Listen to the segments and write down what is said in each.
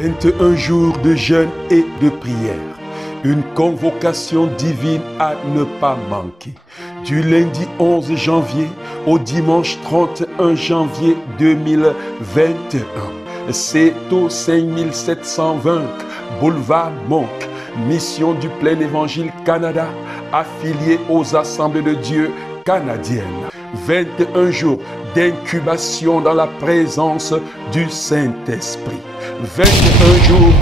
21 jours de jeûne et de prière. Une convocation divine à ne pas manquer. Du lundi 11 janvier au dimanche 31 janvier 2021. C'est au 5720 Boulevard Monk, Mission du Plein Évangile Canada, affilié aux Assemblées de Dieu canadiennes. 21 jours d'incubation dans la présence du Saint-Esprit. 21 jours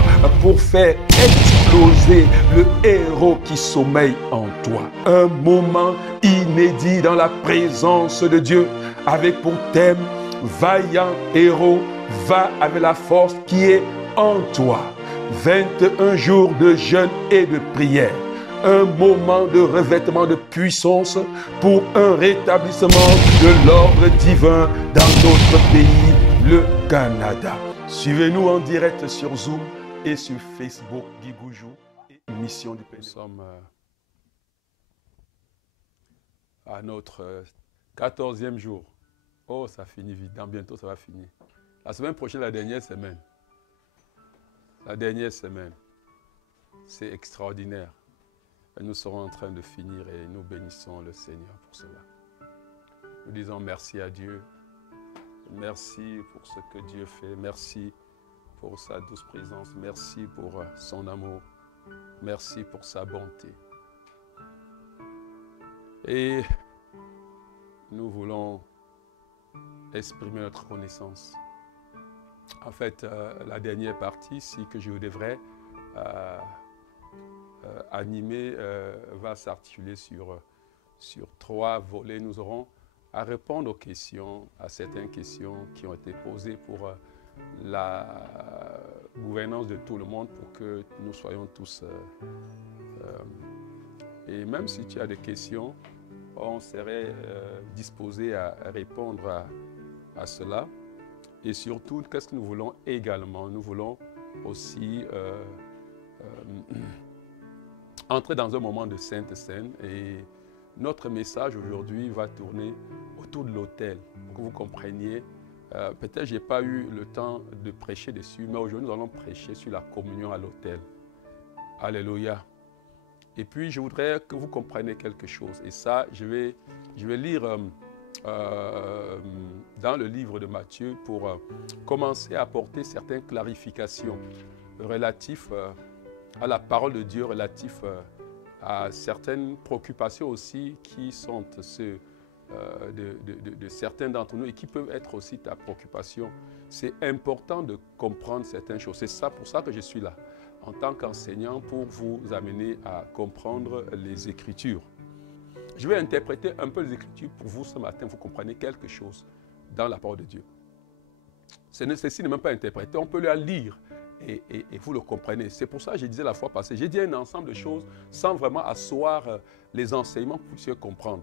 pour faire exploser le héros qui sommeille en toi. Un moment inédit dans la présence de Dieu avec pour thème « Vaillant héros, va avec la force qui est en toi ». 21 jours de jeûne et de prière. Un moment de revêtement de puissance pour un rétablissement de l'ordre divin dans notre pays, le Canada. Suivez-nous en direct sur Zoom et sur Facebook, Guy Goujou et Mission du Père. Nous sommes à notre 14e jour. Oh, ça finit vite, dans bientôt ça va finir. La semaine prochaine, la dernière semaine. La dernière semaine. C'est extraordinaire. Et nous serons en train de finir et nous bénissons le Seigneur pour cela. Nous disons merci à Dieu. Merci pour ce que Dieu fait. Merci pour sa douce présence. Merci pour son amour. Merci pour sa bonté. Et nous voulons exprimer notre reconnaissance. En fait, la dernière partie, si que je devrais animer, va s'articuler sur 3 volets. Nous aurons à répondre aux questions, à certaines questions qui ont été posées pour la gouvernance de tout le monde, pour que nous soyons tous... et même si tu as des questions, on serait disposé à répondre à cela. Et surtout, qu'est-ce que nous voulons également? Nous voulons aussi entrer dans un moment de Sainte Seine. Et notre message aujourd'hui va tourner autour de l'autel, pour que vous compreniez. Peut-être je n'ai pas eu le temps de prêcher dessus, mais aujourd'hui nous allons prêcher sur la communion à l'autel. Alléluia. Et puis je voudrais que vous compreniez quelque chose. Et ça, je vais lire dans le livre de Matthieu pour commencer à apporter certaines clarifications relatives à la parole de Dieu, relatives à certaines préoccupations aussi qui sont ceux de certains d'entre nous et qui peuvent être aussi ta préoccupation. C'est important de comprendre certaines choses. C'est pour ça que je suis là, en tant qu'enseignant, pour vous amener à comprendre les Écritures. Je vais interpréter un peu les Écritures pour vous ce matin, vous comprenez quelque chose dans la parole de Dieu. Ceci n'est même pas interprété, on peut la lire et vous le comprenez. C'est pour ça que je disais la fois passée, j'ai dit un ensemble de choses sans vraiment asseoir les enseignements pour que vous puissiez comprendre.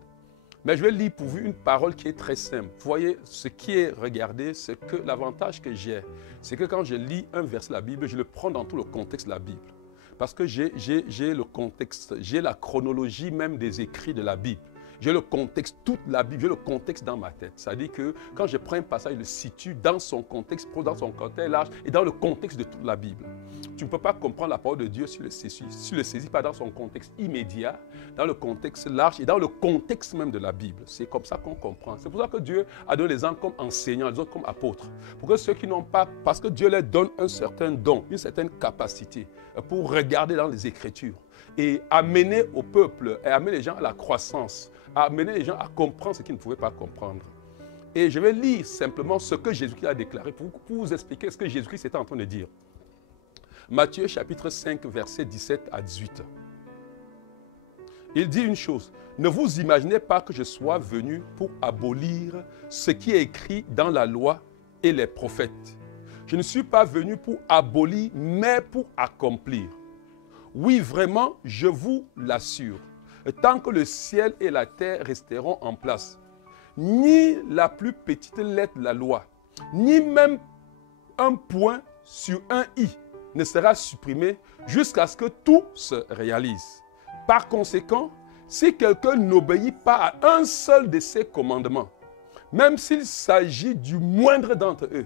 Mais je vais lire pour vous une parole qui est très simple. Vous voyez, ce qui est regardé, c'est que l'avantage que j'ai, c'est que quand je lis un verset de la Bible, je le prends dans tout le contexte de la Bible. Parce que j'ai le contexte, j'ai la chronologie même des écrits de la Bible. J'ai le contexte, toute la Bible, j'ai le contexte dans ma tête. C'est-à-dire que quand je prends un passage, je le situe dans son contexte large et dans le contexte de toute la Bible. Tu ne peux pas comprendre la parole de Dieu si tu ne le saisis pas dans son contexte immédiat, dans le contexte large et dans le contexte même de la Bible. C'est comme ça qu'on comprend. C'est pour ça que Dieu a donné les uns comme enseignants, les autres comme apôtres. Pour que ceux qui n'ont pas, parce que Dieu leur donne un certain don, une certaine capacité pour regarder dans les Écritures et amener au peuple, et amener les gens à la croissance, amener les gens à comprendre ce qu'ils ne pouvaient pas comprendre. Et je vais lire simplement ce que Jésus-Christ a déclaré pour vous expliquer ce que Jésus-Christ était en train de dire. Matthieu chapitre 5, versets 17 à 18. Il dit une chose, ne vous imaginez pas que je sois venu pour abolir ce qui est écrit dans la loi et les prophètes. Je ne suis pas venu pour abolir, mais pour accomplir. Oui, vraiment, je vous l'assure, tant que le ciel et la terre resteront en place, ni la plus petite lettre de la loi, ni même un point sur un i ne sera supprimé jusqu'à ce que tout se réalise. Par conséquent, si quelqu'un n'obéit pas à un seul de ces commandements, même s'il s'agit du moindre d'entre eux,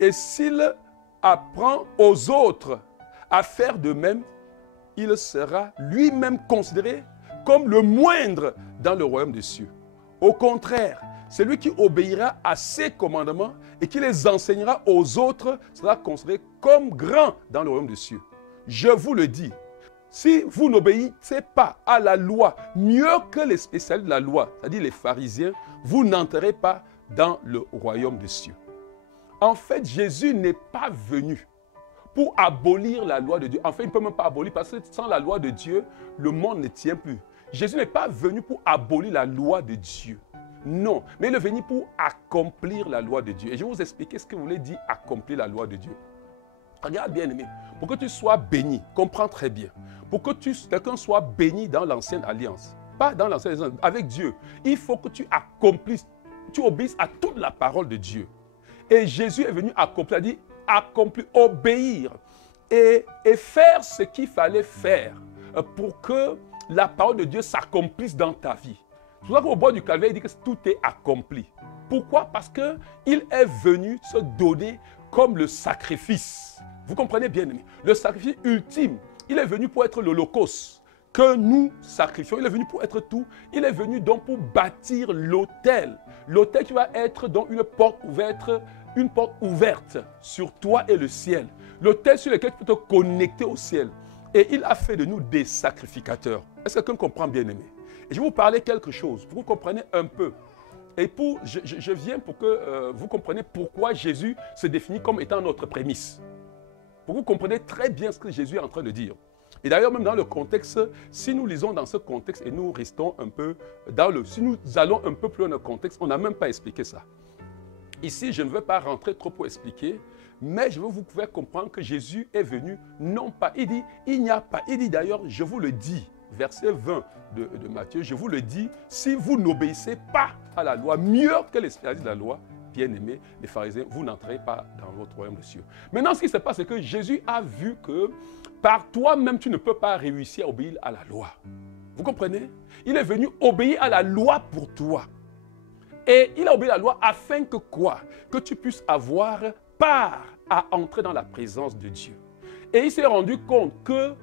et s'il apprend aux autres à faire de même, il sera lui-même considéré comme le moindre dans le royaume des cieux. Au contraire, celui qui obéira à ses commandements et qui les enseignera aux autres sera considéré comme grand dans le royaume des cieux. Je vous le dis, si vous n'obéissez pas à la loi mieux que les spécialistes de la loi, c'est-à-dire les pharisiens, vous n'entrerez pas dans le royaume des cieux. En fait, Jésus n'est pas venu pour abolir la loi de Dieu. En fait, il ne peut même pas abolir parce que sans la loi de Dieu, le monde ne tient plus. Jésus n'est pas venu pour abolir la loi de Dieu. Non, mais il est venu pour accomplir la loi de Dieu. Et je vais vous expliquer ce que vous voulez dire accomplir la loi de Dieu. Regarde bien aimé, pour que tu sois béni, comprends très bien. Pour que quelqu'un soit béni dans l'ancienne alliance, pas dans l'ancienne alliance, avec Dieu, il faut que tu accomplisses, tu obéisses à toute la parole de Dieu. Et Jésus est venu accomplir, il a dit accomplir, obéir et faire ce qu'il fallait faire pour que la parole de Dieu s'accomplisse dans ta vie. C'est pour ça qu'au bord du calvaire, il dit que tout est accompli. Pourquoi? Parce qu'il est venu se donner comme le sacrifice. Vous comprenez bien, aimé? Le sacrifice ultime. Il est venu pour être l'holocauste que nous sacrifions. Il est venu pour être tout. Il est venu donc pour bâtir l'autel. L'autel qui va être donc une porte ouverte sur toi et le ciel. L'autel sur lequel tu peux te connecter au ciel. Et il a fait de nous des sacrificateurs. Est-ce que quelqu'un comprend, bien aimé? Et je vais vous parler quelque chose pour que vous compreniez un peu. Et je viens pour que vous compreniez pourquoi Jésus se définit comme étant notre prémisse. Pour que vous compreniez très bien ce que Jésus est en train de dire. Et d'ailleurs, même dans le contexte, si nous lisons dans ce contexte et nous restons un peu si nous allons un peu plus dans le contexte, on n'a même pas expliqué ça. Ici, je ne veux pas rentrer trop pour expliquer, mais je veux vous faire comprendre que Jésus est venu, non pas, il dit, il n'y a pas, il dit d'ailleurs, je vous le dis, verset 20 de Matthieu, je vous le dis, si vous n'obéissez pas à la loi, mieux que les spécialistes de la loi, bien-aimés, les pharisiens, vous n'entrez pas dans votre royaume des cieux. Maintenant, ce qui se passe, c'est que Jésus a vu que par toi-même, tu ne peux pas réussir à obéir à la loi. Vous comprenez? Il est venu obéir à la loi pour toi. Et il a obéi à la loi afin que quoi? Que tu puisses avoir part à entrer dans la présence de Dieu. Et il s'est rendu compte que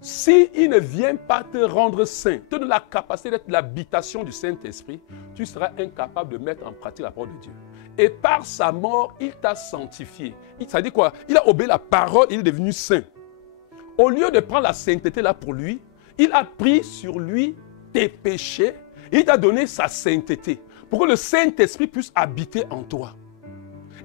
s'il ne vient pas te rendre saint, te donner la capacité d'être l'habitation du Saint-Esprit, tu seras incapable de mettre en pratique la parole de Dieu. Et par sa mort, il t'a sanctifié. Ça dit quoi? Il a obéi la parole, il est devenu saint. Au lieu de prendre la sainteté là pour lui, il a pris sur lui tes péchés, il t'a donné sa sainteté, pour que le Saint-Esprit puisse habiter en toi.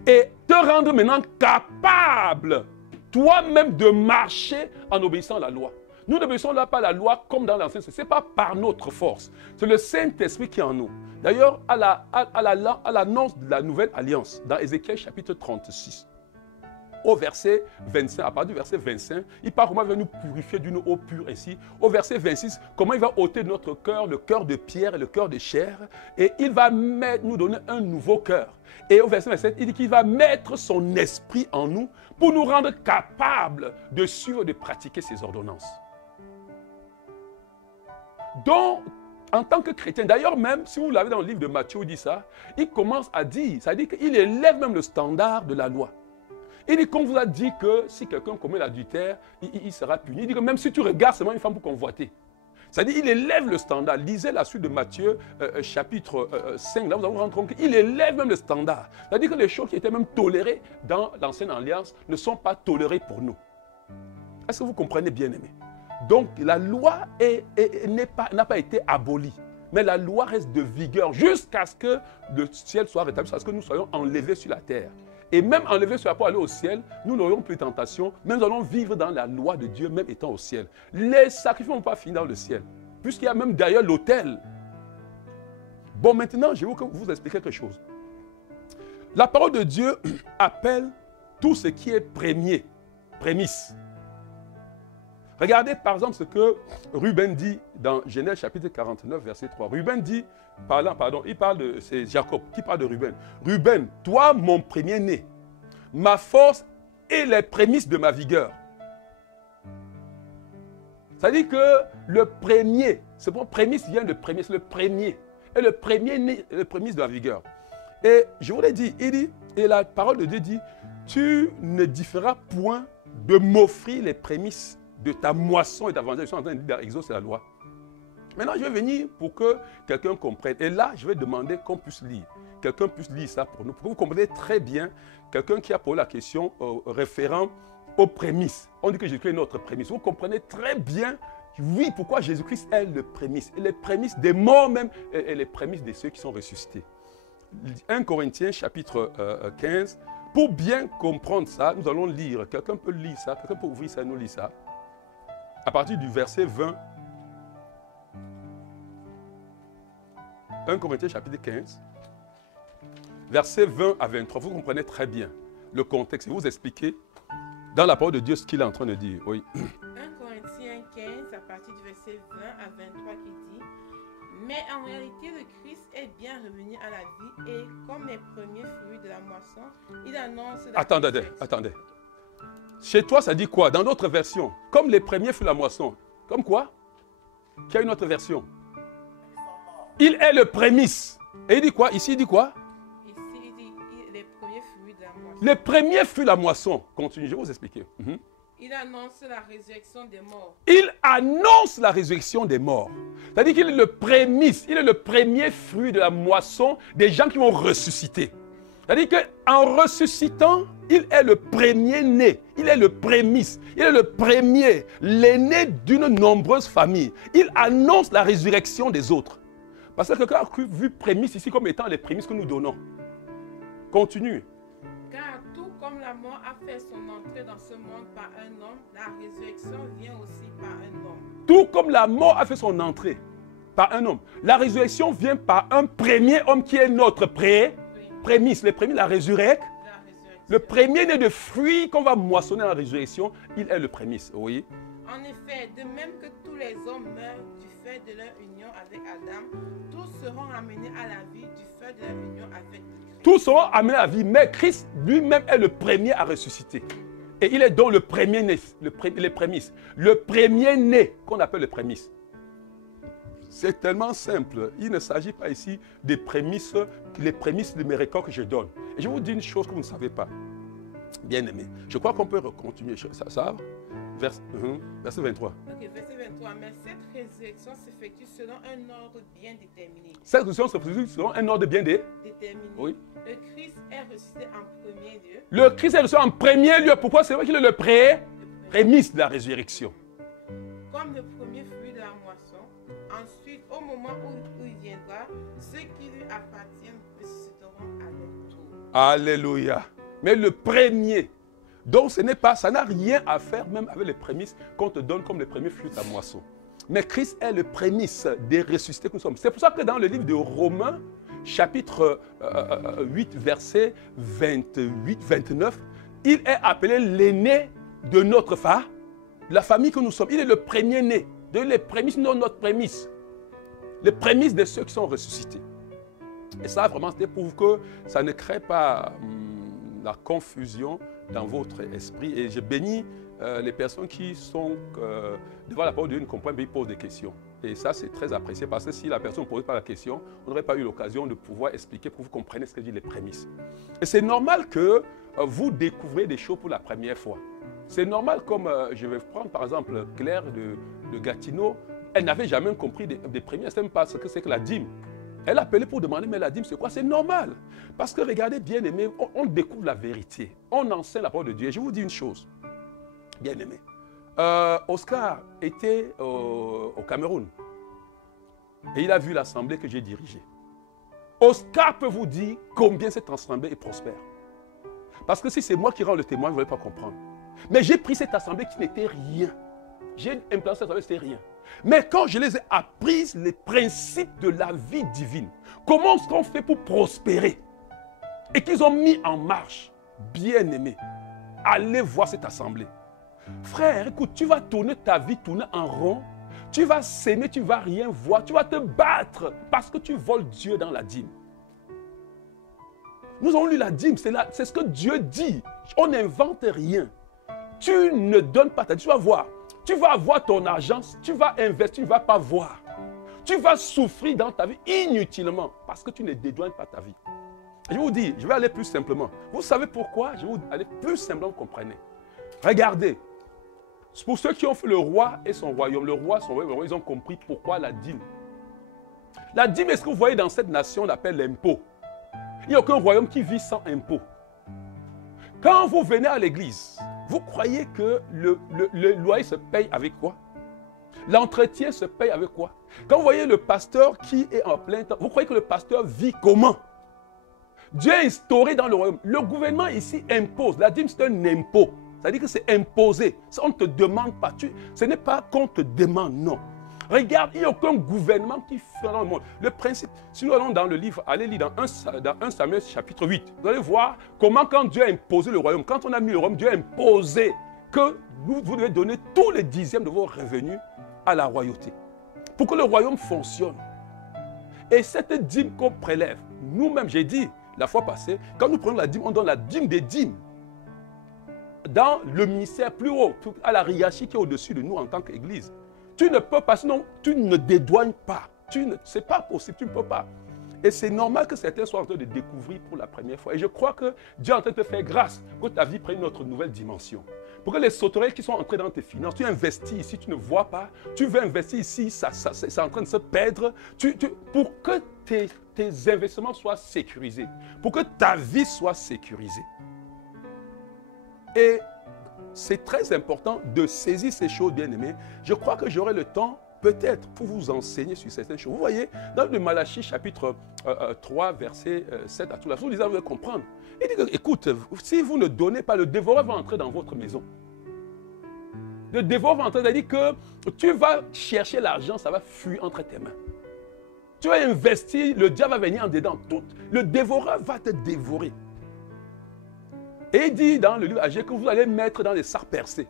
Et te rendre maintenant capable, toi-même, de marcher en obéissant à la loi. Nous n'obéissons là pas à la loi comme dans l'Ancien Testament. Ce n'est pas par notre force. C'est le Saint-Esprit qui est en nous. D'ailleurs, à l'annonce de la nouvelle alliance, dans Ézéchiel chapitre 36, au verset 25, à partir du verset 25, il parle comment il va nous purifier d'une eau pure ainsi. Au verset 26, comment il va ôter de notre cœur le cœur de pierre et le cœur de chair. Et il va nous donner un nouveau cœur. Et au verset 27, il dit qu'il va mettre son esprit en nous pour nous rendre capables de suivre et de pratiquer ses ordonnances. Donc, en tant que chrétien, d'ailleurs même, si vous l'avez dans le livre de Matthieu, il dit ça, il commence à dire, ça dit qu'il élève même le standard de la loi. Il dit qu'on vous a dit que si quelqu'un commet l'adultère, il sera puni. Il dit que même si tu regardes seulement une femme pour convoiter. C'est-à-dire qu'il élève le standard. Lisez la suite de Matthieu chapitre 5, là vous allez vous rendre compte qu'il élève même le standard. C'est-à-dire que les choses qui étaient même tolérées dans l'ancienne alliance ne sont pas tolérées pour nous. Est-ce que vous comprenez bien, aimé? Donc la loi n'a pas été abolie. Mais la loi reste de vigueur jusqu'à ce que le ciel soit rétabli, jusqu'à ce que nous soyons enlevés sur la terre. Et même enlevés sur la terre pour aller au ciel, nous n'aurions plus de tentation, mais nous allons vivre dans la loi de Dieu, même étant au ciel. Les sacrifices ne vont pas finir dans le ciel, puisqu'il y a même d'ailleurs l'autel. Bon, maintenant, je vais vous expliquer quelque chose. La parole de Dieu appelle tout ce qui est prémisse. Regardez par exemple ce que Ruben dit dans Genèse chapitre 49, verset 3. Ruben dit, c'est Jacob qui parle de Ruben. Ruben, toi mon premier-né, ma force et les prémices de ma vigueur. Ça dit que le premier, c'est pour prémisse vient de premier, c'est le premier. Et le premier-né, le prémisse de la vigueur. Et je vous l'ai dit, il dit, et la parole de Dieu dit, tu ne différeras point de m'offrir les prémices de ta moisson et ta vengeance. Je suis en train de dire Exode, c'est la loi. Maintenant, je vais venir pour que quelqu'un comprenne. Et là, je vais demander qu'on puisse lire. Quelqu'un puisse lire ça pour nous. Pour que vous compreniez très bien, quelqu'un qui a posé la question référent aux prémices. On dit que Jésus-Christ est notre prémisse. Vous comprenez très bien, oui, pourquoi Jésus-Christ est le prémisse. Et les prémices des morts même, et les prémices de ceux qui sont ressuscités. 1 Corinthiens chapitre 15. Pour bien comprendre ça, nous allons lire. Quelqu'un peut lire ça, quelqu'un peut ouvrir ça et nous lire ça. À partir du verset 20. 1 Corinthiens chapitre 15. Versets 20 à 23. Vous comprenez très bien le contexte. Vous expliquez dans la parole de Dieu ce qu'il est en train de dire. Oui. 1 Corinthiens 15, à partir du verset 20 à 23 qui dit: mais en réalité, le Christ est bien revenu à la vie et comme les premiers fruits de la moisson, il annonce la Attendez. Chez toi, ça dit quoi? Dans d'autres versions, comme les premiers fruits de la moisson. Comme quoi? Qui a une autre version? Il est le prémisse. Et il dit quoi? Ici, il dit quoi? Ici, il dit les premiers fruits de la moisson. Les premiers fruits de la moisson. Continue, je vais vous expliquer. Il annonce la résurrection des morts. Il annonce la résurrection des morts. C'est-à-dire qu'il est le prémisse, il est le premier fruit de la moisson des gens qui vont ressusciter. C'est-à-dire qu'en ressuscitant, il est le premier-né, il est le prémisse, il est le premier, l'aîné d'une nombreuse famille. Il annonce la résurrection des autres. Parce que quelqu'un a vu prémisse ici comme étant les prémices que nous donnons. Continue. Car tout comme la mort a fait son entrée dans ce monde par un homme, la résurrection vient aussi par un homme. Tout comme la mort a fait son entrée par un homme, la résurrection vient par un premier homme qui est notre prémisse. Le premier, la résurrection. Le premier né de fruits qu'on va moissonner à la résurrection, il est le prémisse. Oui. En effet, de même que tous les hommes meurent du fait de leur union avec Adam, tous seront amenés à la vie du fait de leur union avec Christ. Tous seront amenés à la vie, mais Christ lui-même est le premier à ressusciter. Et il est donc le premier né, les prémices. Le premier né qu'on appelle le prémisse. C'est tellement simple. Il ne s'agit pas ici des prémices, les prémices de mes records que je donne. Et je vous dis une chose que vous ne savez pas. Bien aimé. Je crois qu'on peut continuer. Ça verset 23. Ok, verset 23. Mais cette résurrection s'effectue selon un ordre bien déterminé. Cette résurrection s'effectue selon un ordre bien déterminé. Oui. Le Christ est ressuscité en premier lieu. Le Christ est ressuscité en premier lieu. Pourquoi? C'est vrai qu'il est le prémisse de la résurrection. Comme le premier fruit de la moisson. Ensuite, au moment où il viendra, ceux qui lui appartiennent ressusciteront à leur tour. Alléluia. Mais le premier. Donc ce n'est pas, ça n'a rien à faire même avec les prémices qu'on te donne comme les premiers fruits de la moisson. Mais Christ est le prémisse des ressuscités que nous sommes. C'est pour ça que dans le livre de Romains, chapitre 8, verset 28-29, il est appelé l'aîné de notre la famille que nous sommes. Il est le premier-né. Les prémices, non notre prémisse. Les prémices de ceux qui sont ressuscités. Et ça, vraiment, c'était pour que ça ne crée pas la confusion dans votre esprit. Et je bénis les personnes qui sont devant la parole de Dieu, ne comprennent pas, ils posent des questions. Et ça, c'est très apprécié parce que si la personne ne posait pas la question, on n'aurait pas eu l'occasion de pouvoir expliquer pour que vous compreniez ce que dit les prémices. Et c'est normal que vous découvrez des choses pour la première fois. C'est normal comme, je vais prendre par exemple Claire de Gatineau, elle n'avait jamais compris des prémices, elle ne sait même pas ce que c'est que la dîme. Elle appelait pour demander, mais la dîme c'est quoi? C'est normal. Parce que regardez bien aimé, on découvre la vérité. On enseigne la parole de Dieu. Et je vous dis une chose, bien aimé. Oscar était au Cameroun. Et il a vu l'assemblée que j'ai dirigée. Oscar peut vous dire combien cette assemblée est prospère. Parce que si c'est moi qui rends le témoin, vous ne allez pas comprendre. Mais j'ai pris cette assemblée qui n'était rien. J'ai implanté cette assemblée, c'était rien. Mais quand je les ai appris les principes de la vie divine, comment est-ce qu'on fait pour prospérer, et qu'ils ont mis en marche, bien aimé, allez voir cette assemblée. Frère, écoute, tu vas tourner ta vie, tourner en rond, tu vas s'aimer, tu ne vas rien voir, tu vas te battre parce que tu voles Dieu dans la dîme. Nous avons lu la dîme, c'est ce que Dieu dit. On n'invente rien. Tu ne donnes pas ta dîme, tu vas voir. Tu vas avoir ton argent, tu vas investir, tu ne vas pas voir. Tu vas souffrir dans ta vie inutilement parce que tu ne dédouanes pas ta vie. Je vous dis, je vais aller plus simplement. Vous savez pourquoi? Je vais vous aller plus simplement, comprenez. Regardez. Pour ceux qui ont fait le roi et son royaume, le roi, ils ont compris pourquoi la dîme. La dîme, est-ce que vous voyez dans cette nation, on l'appelle l'impôt. Il n'y a aucun royaume qui vit sans impôt. Quand vous venez à l'église, vous croyez que le loyer se paye avec quoi? L'entretien se paye avec quoi? Quand vous voyez le pasteur qui est en plein temps, vous croyez que le pasteur vit comment? Dieu a instauré dans le royaume. Le gouvernement ici impose. La dîme, c'est un impôt. C'est-à-dire que c'est imposé. On ne te demande pas. Ce n'est pas qu'on te demande, non. Regarde, il n'y a aucun gouvernement qui fait dans le monde. Le principe, si nous allons dans le livre, allez lire dans 1 Samuel chapitre 8, vous allez voir comment quand Dieu a imposé le royaume, quand on a mis le royaume, Dieu a imposé que vous devez donner tous les dixièmes de vos revenus à la royauté. Pour que le royaume fonctionne. Et cette dîme qu'on prélève, nous-mêmes, j'ai dit la fois passée, quand nous prenons la dîme, on donne la dîme des dîmes. Dans le ministère plus haut, à la hiérarchie qui est au-dessus de nous en tant qu'Église. Tu ne peux pas, sinon tu ne dédouanes pas. Ce n'est pas possible, tu ne peux pas. Et c'est normal que certains soient en train de découvrir pour la première fois. Et je crois que Dieu est en train de te faire grâce pour que ta vie prenne une autre nouvelle dimension. Pour que les sauterelles qui sont entrées dans tes finances, tu investis ici, tu ne vois pas. Tu veux investir ici, c'est en train de se perdre. Pour que tes investissements soient sécurisés. Pour que ta vie soit sécurisée. Et c'est très important de saisir ces choses, bien-aimés. Je crois que j'aurai le temps, peut-être, pour vous enseigner sur certaines choses. Vous voyez, dans le Malachie, chapitre 3, verset 7 à tout là, vous lisez, vous allez comprendre. Il dit que, écoute, si vous ne donnez pas, le dévoreur va entrer dans votre maison. Le dévoreur va entrer, c'est-à-dire que tu vas chercher l'argent, ça va fuir entre tes mains. Tu vas investir, le diable va venir en dedans. Le dévoreur va te dévorer. Et il dit dans le livre Agé que vous allez mettre dans les sards percés.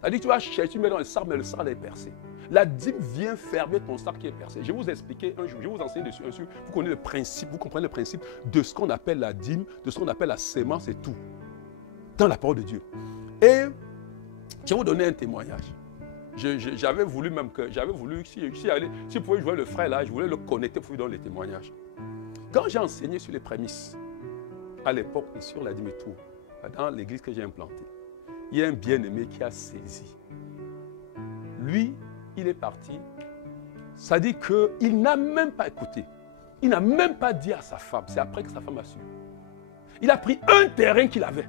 C'est-à-dire que tu vas chercher, tu mets dans les sards, mais le sard est percé. La dîme vient fermer ton sard qui est percé. Je vais vous expliquer un jour, je vais vous enseigner dessus un jour. Vous connaissez le principe, vous comprenez le principe de ce qu'on appelle la dîme, de ce qu'on appelle la sémence et tout. Dans la parole de Dieu. Et je vais vous donner un témoignage. J'avais voulu même que, si je pouvais jouer le frère là, je voulais le connecter pour lui donner les témoignages. Quand j'ai enseigné sur les prémices, à l'époque et sur la dîme et tout, dans l'église que j'ai implantée, il y a un bien-aimé qui a saisi. Lui, il est parti. Ça dit qu'il n'a même pas écouté. Il n'a même pas dit à sa femme. C'est après que sa femme a su. Il a pris un terrain qu'il avait.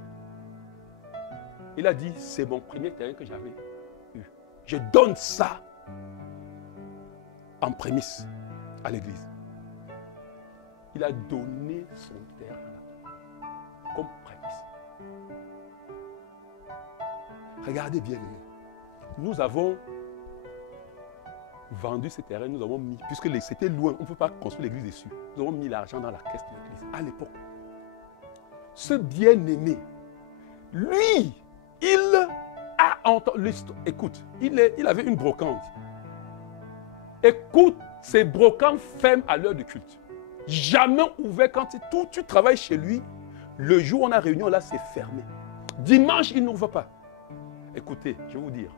Il a dit, c'est mon premier terrain que j'avais eu. Je donne ça en prémisse à l'église. Il a donné son terrain comme prémisse. Regardez bien, nous avons vendu ce terrain, nous avons mis, puisque c'était loin, on ne peut pas construire l'église dessus. Nous avons mis l'argent dans la caisse de l'église à l'époque. Ce bien-aimé, lui, il a entendu, écoute, il avait une brocante. Écoute, ces brocantes ferment à l'heure du culte. Jamais ouvert quand tu travailles chez lui, le jour où on a réunion, là, c'est fermé. Dimanche, il n'ouvre pas. Écoutez, je vais vous dire,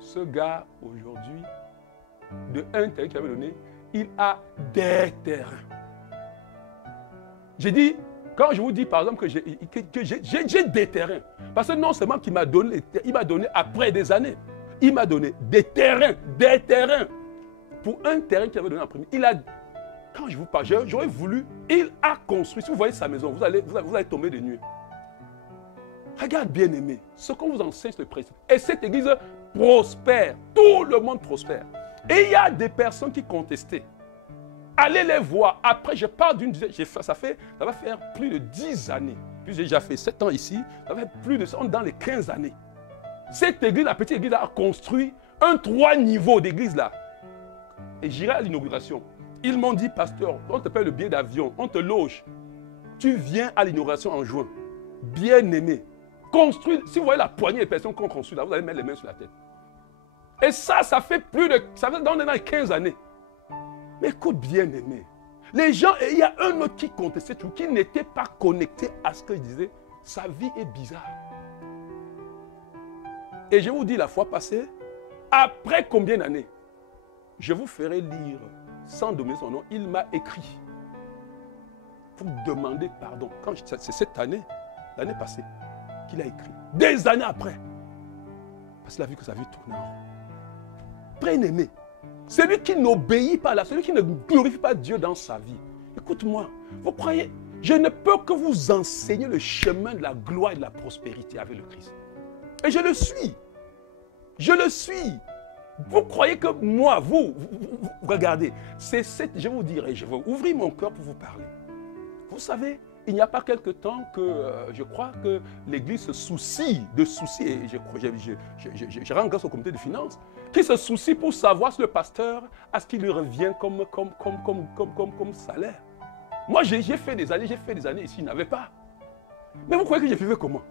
ce gars, aujourd'hui, de un terrain qu'il avait donné, il a des terrains. J'ai dit, quand je vous dis par exemple que j'ai des terrains, parce que non seulement qu'il m'a donné, il m'a donné après des années, il m'a donné des terrains. Pour un terrain qu'il avait donné en premier, il a, quand je vous parle, j'aurais voulu, il a construit, si vous voyez sa maison, vous allez tomber de nuit. Regarde bien aimé, ce qu'on vous enseigne, c'est le principe. Et cette église prospère, tout le monde prospère. Et il y a des personnes qui contestaient. Allez les voir. Après, je parle d'une dizaine, ça va faire plus de 10 années. Puis j'ai déjà fait 7 ans ici, ça va faire plus de 100 dans les 15 années. Cette église, la petite église, a construit un 3 niveaux d'église là. Et j'irai à l'inauguration. Ils m'ont dit, pasteur, on te paye le billet d'avion, on te loge. Tu viens à l'inauguration en juin. Bien aimé. Construire, si vous voyez la poignée des personnes qu'on construit là, vous allez mettre les mains sur la tête. Et ça fait ça fait dans les 15 années. Mais écoute bien aimé. Les gens, il y a un autre qui contestait tout, qui n'était pas connecté à ce que je disais. Sa vie est bizarre. Et je vous dis la fois passée, après combien d'années, je vous ferai lire, sans donner son nom, il m'a écrit. pour demander pardon. C'est cette année, l'année passée, qu'il a écrit. Des années après. Parce qu'il a vu que sa vie tournait en rond. Bien-aimé, celui qui n'obéit pas là, celui qui ne glorifie pas Dieu dans sa vie. Écoute-moi, vous croyez, je ne peux que vous enseigner le chemin de la gloire et de la prospérité avec le Christ. Et je le suis. Je le suis. Vous croyez que moi, vous regardez, je vous dirai, je vais ouvrir mon cœur pour vous parler. Vous savez, il n'y a pas quelque temps que je crois que l'Église se soucie de soucis, et je rends grâce au comité de finances, qui se soucie pour savoir si le pasteur a ce qui lui revient comme salaire. Moi, j'ai fait des années ici, il n'avait pas. Mais vous croyez que je vivais comment?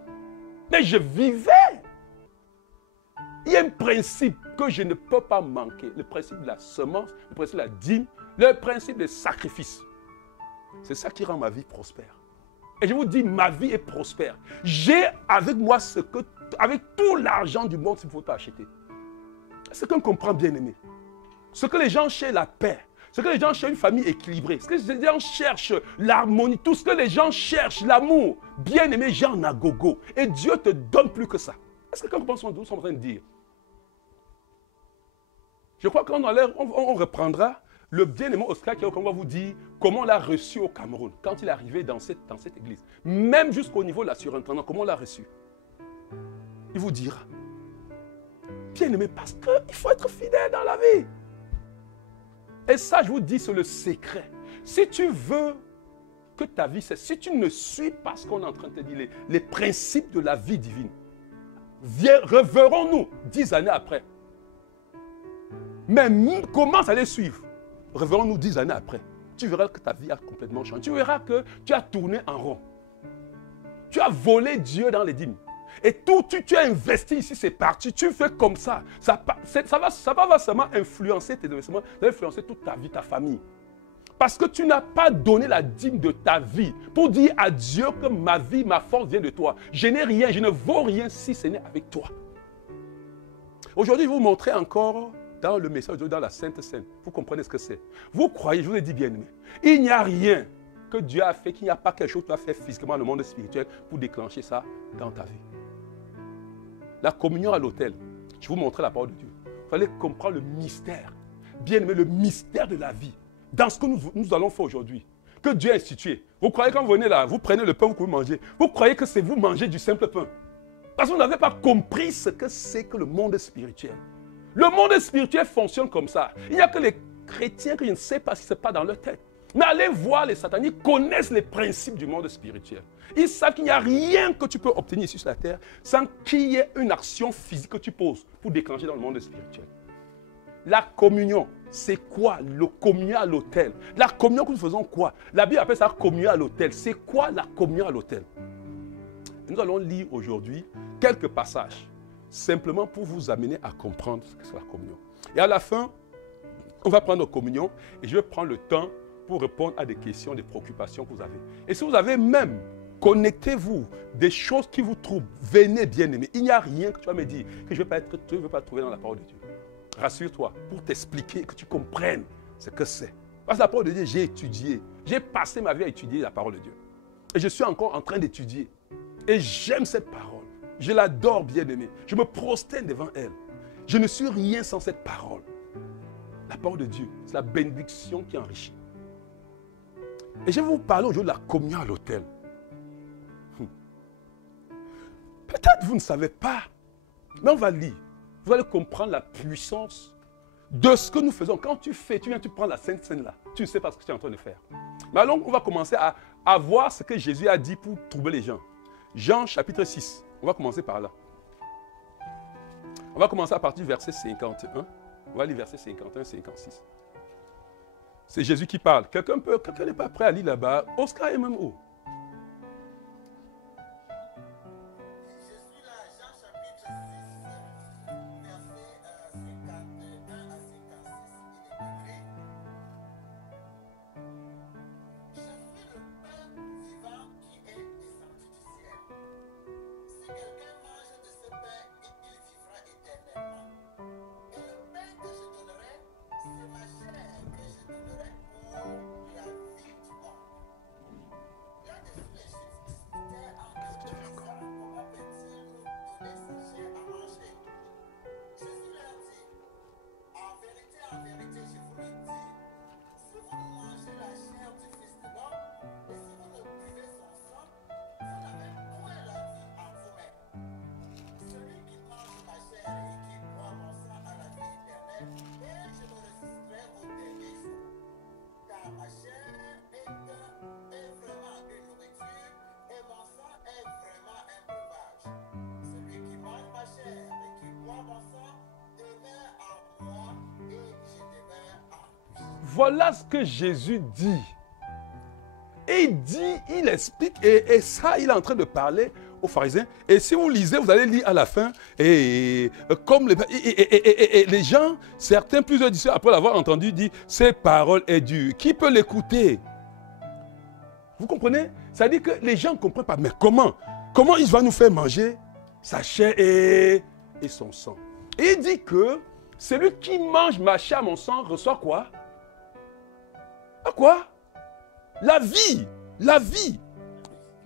Mais je vivais. Il y a un principe que je ne peux pas manquer. Le principe de la semence, le principe de la dîme, le principe des sacrifices. C'est ça qui rend ma vie prospère. Et je vous dis, ma vie est prospère. J'ai avec moi avec tout l'argent du monde, il ne faut pas acheter. C'est qu'on comprend, bien aimé. Ce que les gens cherchent, la paix. Ce que les gens cherchent, une famille équilibrée. Ce que les gens cherchent, l'harmonie. Tout ce que les gens cherchent, l'amour. Bien aimé, j'en ai gogo. Et Dieu te donne plus que ça. Est-ce que quand vous pensez nous sommes en train de dire? Je crois qu'on reprendra le bien-aimé Oscar qui va vous dire comment on l'a reçu au Cameroun quand il est arrivé dans cette église. Même jusqu'au niveau de la surintendance, comment on l'a reçu. Il vous dira. Bien-aimé, parce qu'il faut être fidèle dans la vie. Et ça, je vous dis, c'est le secret. Si tu veux que ta vie cesse, si tu ne suis pas ce qu'on est en train de te dire, les principes de la vie divine, reverrons-nous 10 années après. Mais commence à les suivre. Reverrons-nous 10 années après. Tu verras que ta vie a complètement changé. Tu verras que tu as tourné en rond. Tu as volé Dieu dans les dîmes. Et tout, tu as investi ici, c'est parti. Tu fais comme ça. Ça va seulement influencer tes investissements. Ça va influencer toute ta vie, ta famille. Parce que tu n'as pas donné la dîme de ta vie pour dire à Dieu que ma vie, ma force vient de toi. Je n'ai rien, je ne vaux rien si ce n'est avec toi. Aujourd'hui, je vais vous montrer encore dans le message, dans la Sainte Seine. Vous comprenez ce que c'est. Vous croyez, je vous ai dit bien aimé, il n'y a rien que Dieu a fait, qu'il n'y a pas quelque chose que tu as fait physiquement dans le monde spirituel pour déclencher ça dans ta vie. La communion à l'autel, je vais vous montrer la parole de Dieu. Il fallait comprendre le mystère. Bien aimé, le mystère de la vie. Dans ce que nous allons faire aujourd'hui, que Dieu a institué. Vous croyez quand vous venez là, vous prenez le pain, vous pouvez manger. Vous croyez que c'est vous manger du simple pain. Parce que vous n'avez pas compris ce que c'est que le monde spirituel. Le monde spirituel fonctionne comme ça. Il n'y a que les chrétiens qui ne savent pas ce qui se passe dans leur tête. Mais allez voir les sataniques, ils connaissent les principes du monde spirituel. Ils savent qu'il n'y a rien que tu peux obtenir ici sur la terre sans qu'il y ait une action physique que tu poses pour déclencher dans le monde spirituel. La communion, c'est quoi? Le communion à l'autel. La communion que nous faisons quoi? La Bible appelle ça communion à l'autel. C'est quoi la communion à l'autel? Nous allons lire aujourd'hui quelques passages, simplement pour vous amener à comprendre ce que c'est la communion. Et à la fin, on va prendre notre communion et je vais prendre le temps pour répondre à des questions, des préoccupations que vous avez. Et si vous avez même, connectez-vous, des choses qui vous troublent, venez bien aimer. Il n'y a rien que tu vas me dire que je ne vais pas trouver dans la parole de Dieu. Rassure-toi, pour t'expliquer, que tu comprennes ce que c'est. Parce que la parole de Dieu, j'ai étudié. J'ai passé ma vie à étudier la parole de Dieu. Et je suis encore en train d'étudier. Et j'aime cette parole. Je l'adore, bien-aimée. Je me prosterne devant elle. Je ne suis rien sans cette parole. La parole de Dieu, c'est la bénédiction qui enrichit. Et je vais vous parler aujourd'hui de la communion à l'autel. Peut-être vous ne savez pas, mais on va lire. Vous allez comprendre la puissance de ce que nous faisons. Quand tu viens, tu prends la Sainte Seine là. Tu ne sais pas ce que tu es en train de faire. Mais alors, on va commencer à voir ce que Jésus a dit pour troubler les gens. Jean chapitre 6. On va commencer par là. On va commencer à partir du verset 51. On va lire verset 51, 56. C'est Jésus qui parle. Quelqu'un n'est pas prêt à lire là-bas. Oscar est même où? Voilà ce que Jésus dit. Et il dit, il explique, et ça, il est en train de parler aux pharisiens. Et si vous lisez, vous allez lire à la fin, comme les gens, certains, plusieurs disciples, après l'avoir entendu, disent, ces paroles est dure. Qui peut l'écouter? Vous comprenez? Ça dit que les gens ne comprennent pas. Mais comment? Comment il va nous faire manger sa chair et son sang? Et il dit que celui qui mange ma chair, mon sang, reçoit quoi? Quoi? La vie. La vie.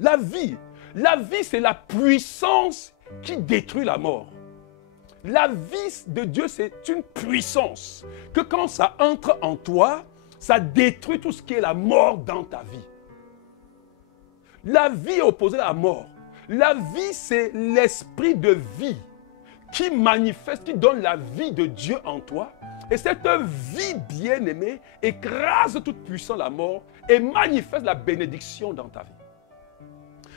La vie. La vie, c'est la puissance qui détruit la mort. La vie de Dieu, c'est une puissance que quand ça entre en toi, ça détruit tout ce qui est la mort dans ta vie. La vie est opposée à la mort. La vie, c'est l'esprit de vie qui manifeste, qui donne la vie de Dieu en toi. Et cette vie bien-aimée écrase toute puissance la mort et manifeste la bénédiction dans ta vie.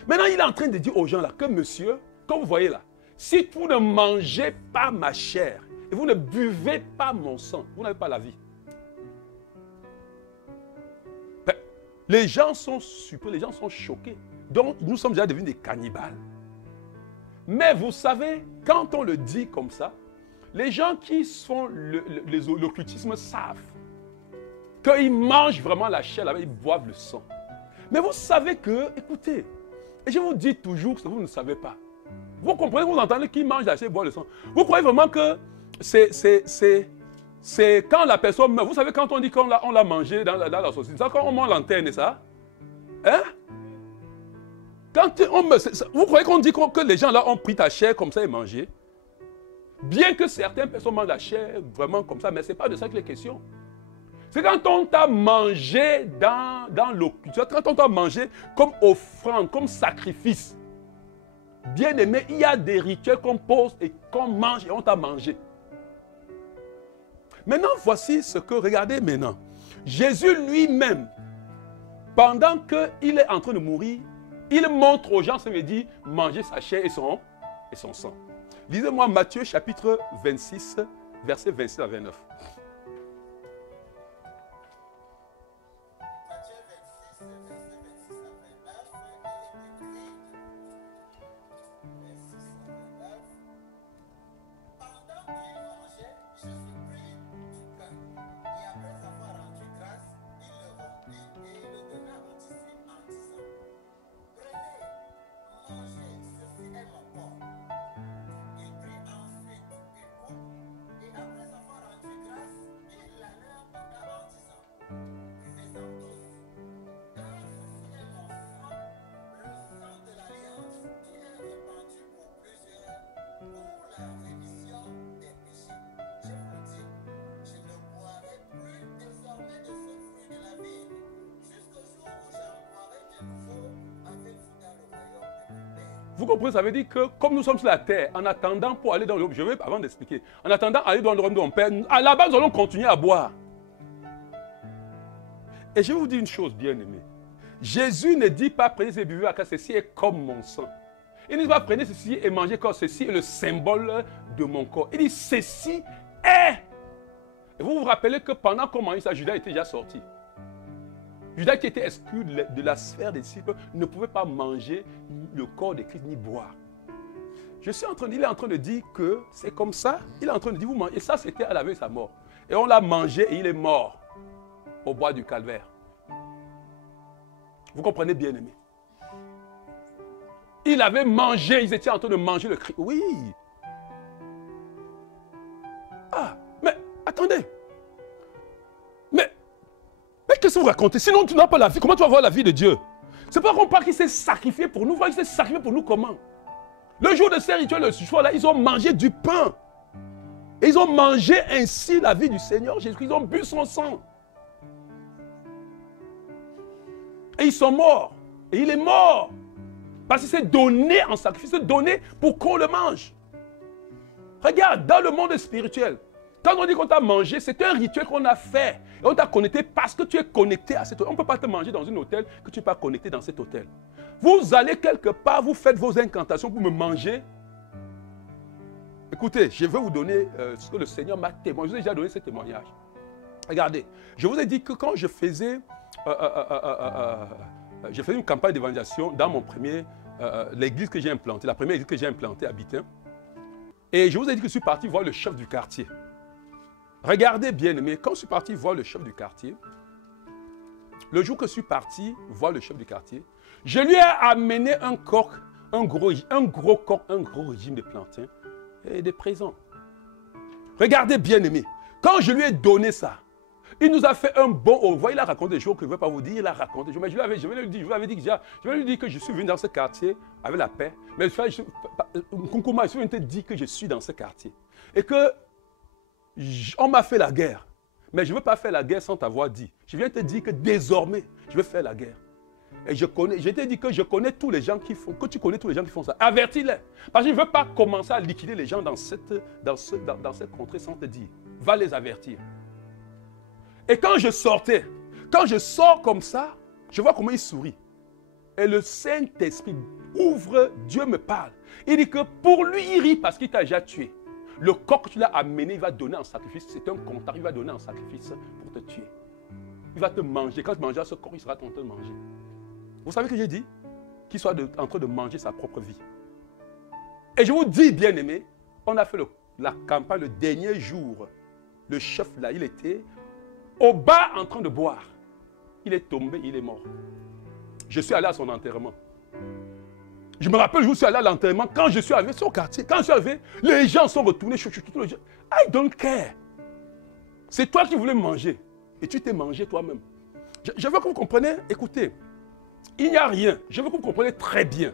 Maintenant, il est en train de dire aux gens là que monsieur, comme vous voyez là, si vous ne mangez pas ma chair et vous ne buvez pas mon sang, vous n'avez pas la vie. Ben, les gens sont surpris, les gens sont choqués. Donc, nous sommes déjà devenus des cannibales. Mais vous savez, quand on le dit comme ça, les gens qui font l'occultisme savent qu'ils mangent vraiment la chair, là-bas, ils boivent le sang. Mais vous savez que, écoutez, et je vous dis toujours ce que vous ne savez pas. Vous comprenez, vous entendez qu'ils mangent la chair et boivent le sang. Vous croyez vraiment que c'est quand la personne meurt. Vous savez, quand on dit qu'on l'a mangé dans la saucisse, c'est quand on mange l'antenne, ça? Hein? Quand on meurt, vous croyez qu'on dit que les gens là ont pris ta chair comme ça et mangé? Bien que certaines personnes mangent la chair vraiment comme ça, mais ce n'est pas de ça qu'il est question. C'est quand on t'a mangé dans l'occultisme, quand on t'a mangé comme offrande, comme sacrifice. Bien aimé, il y a des rituels qu'on pose et qu'on mange et on t'a mangé. Maintenant, voici ce que, regardez maintenant. Jésus lui-même, pendant qu'il est en train de mourir, il montre aux gens, ça veut dire, manger sa chair et son sang. Lisez-moi Matthieu chapitre 26, versets 26 à 29. Vous comprenez, ça veut dire que comme nous sommes sur la terre, en attendant pour aller dans le royaume, je vais avant d'expliquer, en attendant d'aller dans le royaume de mon Père, à la base, nous allons continuer à boire. Et je vais vous dire une chose, bien aimée. Jésus ne dit pas prenez et buvez car ceci est comme mon sang. Il ne dit pas prenez ceci et mangez car ceci est le symbole de mon corps. Il dit ceci est. Et vous vous rappelez que pendant qu'on mangeait ça, Judas était déjà sorti. Judas qui était exclu de la sphère des disciples ne pouvait pas manger le corps de Christ ni boire. Il est en train de dire que c'est comme ça. Il est en train de dire vous mangez. Et ça c'était à la veille de sa mort. Et on l'a mangé et il est mort au bois du calvaire. Vous comprenez bien aimé. Il avait mangé, ils étaient en train de manger le Christ. Oui. Ah, mais attendez. Mais qu'est-ce que vous racontez? Sinon, tu n'as pas la vie. Comment tu vas voir la vie de Dieu? C'est pas qu'on parle qu'il s'est sacrifié pour nous. Il s'est sacrifié pour nous comment? Le jour de ces rituels de ce soir-là, ils ont mangé du pain. Et ils ont mangé ainsi la vie du Seigneur Jésus. Ils ont bu son sang. Et ils sont morts. Et il est mort. Parce qu'il s'est donné en sacrifice. Il s'est donné pour qu'on le mange. Regarde, dans le monde spirituel, quand on dit qu'on t'a mangé, c'est un rituel qu'on a fait. Et on t'a connecté parce que tu es connecté à cet hôtel. On ne peut pas te manger dans un hôtel que tu n'es pas connecté dans cet hôtel. Vous allez quelque part, vous faites vos incantations pour me manger. Écoutez, je vais vous donner ce que le Seigneur m'a témoigné. Je vous ai déjà donné ce témoignage. Regardez, je vous ai dit que quand je faisais, une campagne d'évangélisation dans mon premier, l'église que j'ai implantée, la première église que j'ai implantée à Bitin. Et je vous ai dit que je suis parti voir le chef du quartier. Regardez bien aimé, quand je suis parti voir le chef du quartier, le jour que je suis parti voir le chef du quartier, je lui ai amené un coq, un gros coq, un gros régime de plantains et des présents. Regardez bien aimé, quand je lui ai donné ça, il nous a fait un bon au revoir. Il a raconté des choses que je ne vais pas vous dire. Il a raconté. Je lui avais dit que je suis venu dans ce quartier avec la paix. Mais je suis venu te dire que je suis dans ce quartier. Et que on m'a fait la guerre. Mais je ne veux pas faire la guerre sans t'avoir dit. Je viens te dire que désormais, je vais faire la guerre. Et je t'ai dit que je connais tous les gens qui font, que tu connais tous les gens qui font ça. Avertis-les. Parce que je ne veux pas commencer à liquider les gens dans cette contrée sans te dire. Va les avertir. Et quand je sortais, quand je sors comme ça, je vois comment il sourit. Et le Saint-Esprit ouvre, Dieu me parle. Il dit que pour lui, il rit parce qu'il t'a déjà tué. Le coq que tu l'as amené, il va donner en sacrifice. C'est un compteur, il va donner en sacrifice pour te tuer. Il va te manger. Quand tu mangeras ce coq, il sera en train de manger. Vous savez ce que j'ai dit? Qu'il soit en train de manger sa propre vie. Et je vous dis, bien aimé, on a fait la campagne le dernier jour. Le chef là, il était au bas en train de boire. Il est tombé, il est mort. Je suis allé à son enterrement. Je me rappelle, je suis allé à l'enterrement. Quand je suis arrivé sur le quartier, quand je suis arrivé, les gens sont retournés. I don't care. C'est toi qui voulais manger. Et tu t'es mangé toi-même. Je veux que vous compreniez, écoutez, il n'y a rien. Je veux que vous compreniez très bien.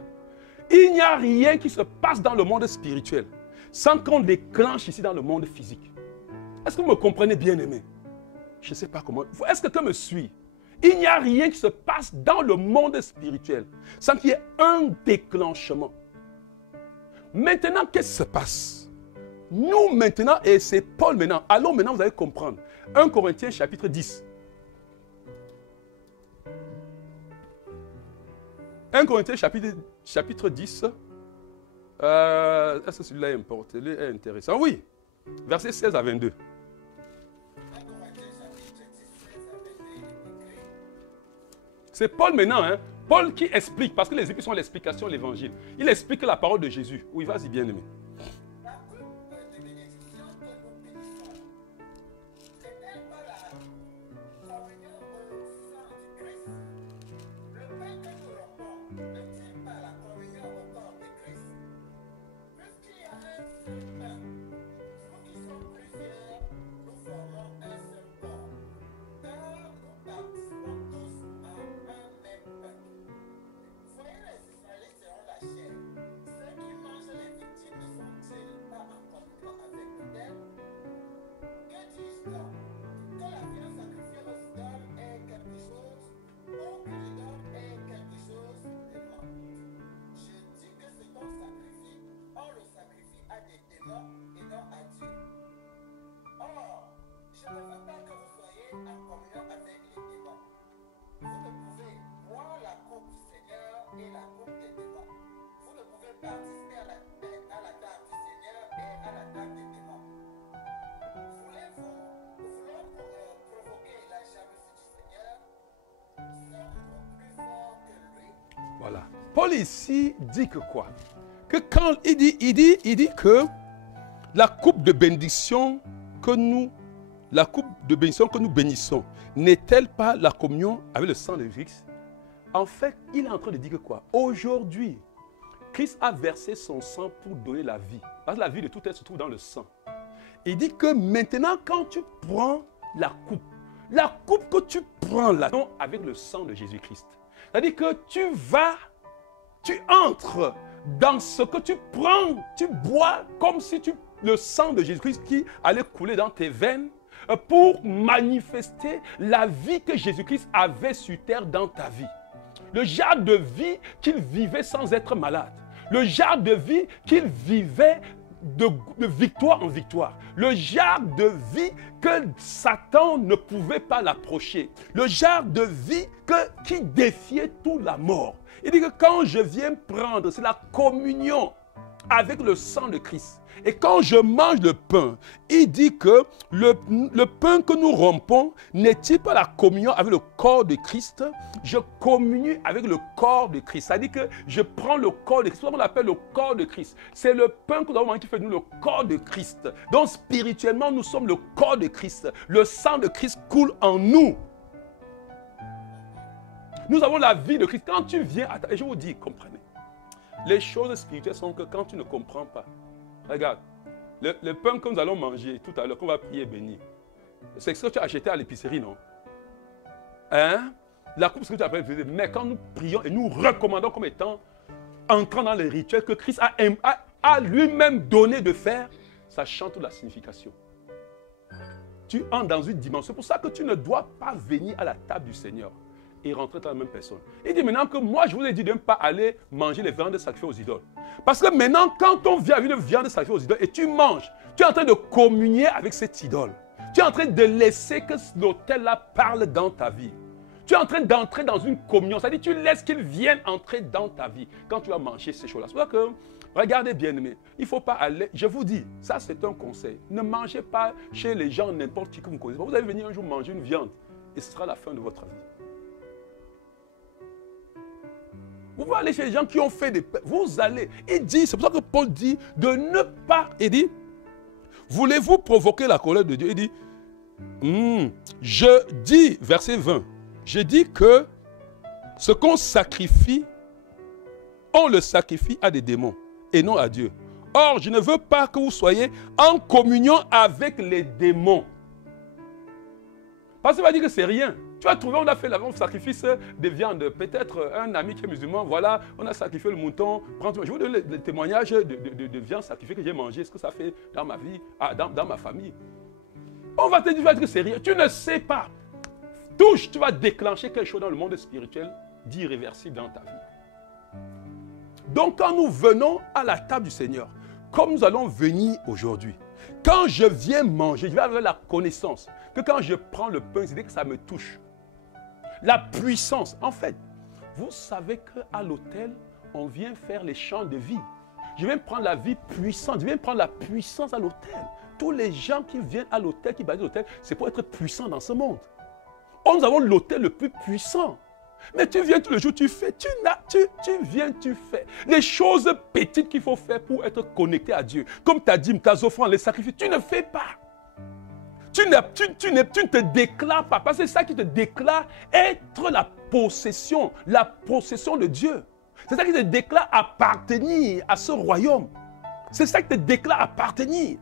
Il n'y a rien qui se passe dans le monde spirituel sans qu'on déclenche ici dans le monde physique. Est-ce que vous me comprenez bien, aimé? Je ne sais pas comment. Est-ce que quelqu'un me suit? Il n'y a rien qui se passe dans le monde spirituel sans qu'il y ait un déclenchement. Maintenant, qu'est-ce qui se passe? Nous maintenant, et c'est Paul maintenant, alors maintenant vous allez comprendre. 1 Corinthiens chapitre 10. 1 Corinthiens chapitre 10. Est-ce que celui-là est intéressant? Oui. Versets 16 à 22. C'est Paul maintenant, hein? Paul qui explique, parce que les épîtres sont l'explication de l'évangile. Il explique la parole de Jésus. Oui, vas-y, bien aimé. Voilà. Paul ici dit que quoi? Que quand il dit que la coupe de bénédiction que nous bénissons, n'est-elle pas la communion avec le sang de Christ? En fait, il est en train de dire que quoi? Aujourd'hui, Christ a versé son sang pour donner la vie. Parce que la vie de tout être se trouve dans le sang. Il dit que maintenant, quand tu prends la coupe que tu prends là, avec le sang de Jésus-Christ, c'est-à-dire que tu entres dans ce que tu prends, tu bois comme si le sang de Jésus-Christ qui allait couler dans tes veines pour manifester la vie que Jésus-Christ avait sur terre dans ta vie. Le genre de vie qu'il vivait sans être malade. Le genre de vie qu'il vivait de victoire en victoire. Le genre de vie que Satan ne pouvait pas l'approcher. Le genre de vie qui défiait toute la mort. Il dit que quand je viens prendre, c'est la communion avec le sang de Christ. Et quand je mange le pain, il dit que le pain que nous rompons n'est-il pas la communion avec le corps de Christ? Je communie avec le corps de Christ. C'est-à-dire que je prends le corps de Christ. C'est ce qu'on appelle le corps de Christ. C'est le pain que nous avons mangé qui fait de nous le corps de Christ. Donc spirituellement, nous sommes le corps de Christ. Le sang de Christ coule en nous. Nous avons la vie de Christ. Quand tu viens, et je vous dis, comprenez. Les choses spirituelles sont que quand tu ne comprends pas, regarde, le pain que nous allons manger tout à l'heure, qu'on va prier béni, c'est ce que tu as acheté à l'épicerie, non? Hein? La coupe, ce que tu as appelé, mais quand nous prions et nous recommandons comme étant entrant dans les rituels que Christ a lui-même donné de faire, ça change toute la signification. Tu entres dans une dimension. C'est pour ça que tu ne dois pas venir à la table du Seigneur et rentrer dans la même personne. Il dit maintenant que moi, je vous ai dit de ne pas aller manger les viandes sacrifiées aux idoles. Parce que maintenant, quand on vient avec une viande sacrifiée aux idoles et tu manges, tu es en train de communier avec cette idole. Tu es en train de laisser que l'autel-là parle dans ta vie. Tu es en train d'entrer dans une communion. C'est-à-dire tu laisses qu'il vienne entrer dans ta vie quand tu vas manger ces choses-là. C'est pour ça que, regardez bien aimé, il ne faut pas aller, je vous dis, ça c'est un conseil. Ne mangez pas chez les gens n'importe qui que vous connaissez. Vous allez venir un jour manger une viande et ce sera la fin de votre vie. Vous pouvez aller chez les gens qui ont fait des... Vous allez. Il dit, c'est pour ça que Paul dit de ne pas... Il dit, voulez-vous provoquer la colère de Dieu? Il dit, je dis, verset 20, je dis que ce qu'on sacrifie, on le sacrifie à des démons et non à Dieu. Or, je ne veux pas que vous soyez en communion avec les démons. Parce que ça va dire que c'est rien. Tu vas trouver, on a fait sacrifice des viandes. Peut-être un ami qui est musulman, voilà, on a sacrifié le mouton. Je vous donne le témoignage de viande sacrifiée que j'ai mangé, ce que ça fait dans ma vie, dans ma famille. On va te dire que c'est rien. Tu ne sais pas. Touche, tu vas déclencher quelque chose dans le monde spirituel d'irréversible dans ta vie. Donc quand nous venons à la table du Seigneur, comme nous allons venir aujourd'hui, quand je viens manger, je vais avoir la connaissance que quand je prends le pain, c'est que ça me touche. La puissance. En fait, vous savez qu'à l'autel, on vient faire les chants de vie. Je viens prendre la vie puissante. Je viens prendre la puissance à l'autel. Tous les gens qui viennent à l'autel, qui bâtissent l'autel, c'est pour être puissants dans ce monde. Oh, nous avons l'autel le plus puissant. Mais tu viens tous les jours, tu fais. Tu viens, tu fais. Les choses petites qu'il faut faire pour être connecté à Dieu. Comme ta dîme, ta offrande, les sacrifices, tu ne fais pas. Tu ne te déclares pas. Parce que c'est ça qui te déclare être la possession de Dieu. C'est ça qui te déclare appartenir à ce royaume. C'est ça qui te déclare appartenir.